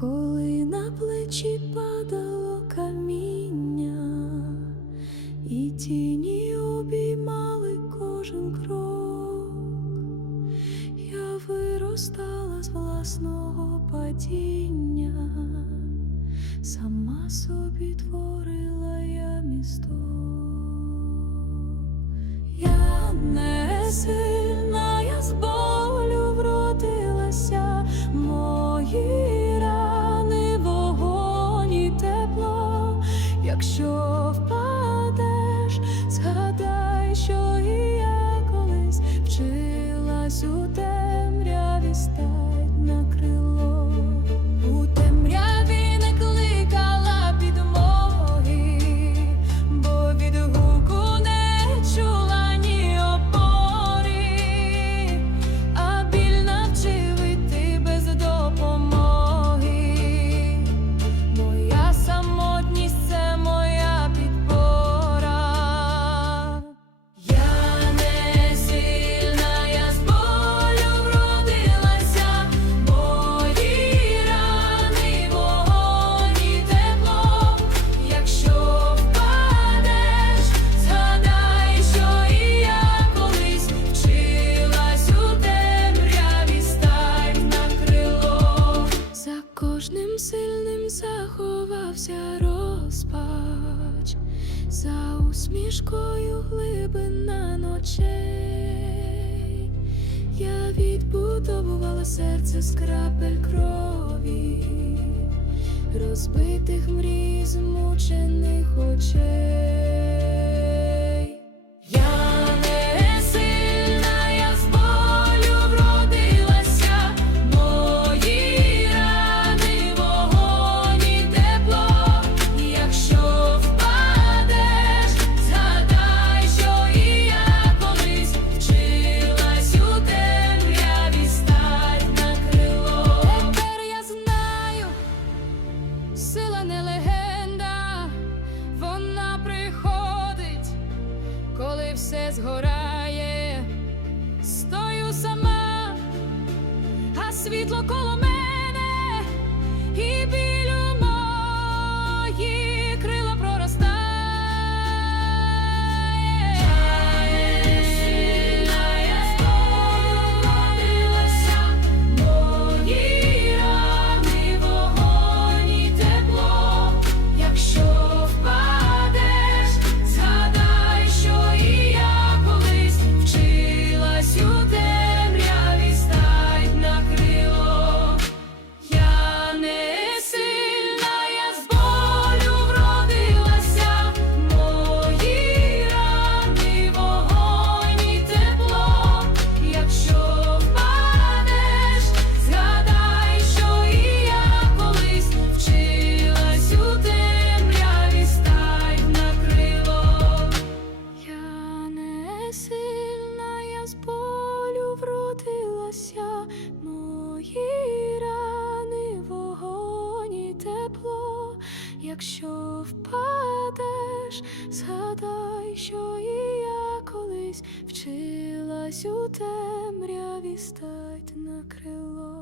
Коли на плечі падало каміння, і тіні обіймали кожен крок, я виростала з власного падіння, сама собі творила я місто. Я не якщо впадеш, згадай, що і я колись вчилась у темряві стать на крило. кожним сильним заховався розпач, за усмішкою глибина ночей, я відбудовувала серце з крапель крові, розбитих мрій, змучених очей. згорає, стою сама, а світло коло мене. якщо впадеш, згадай, що і я колись вчилась у темряві стать на крило.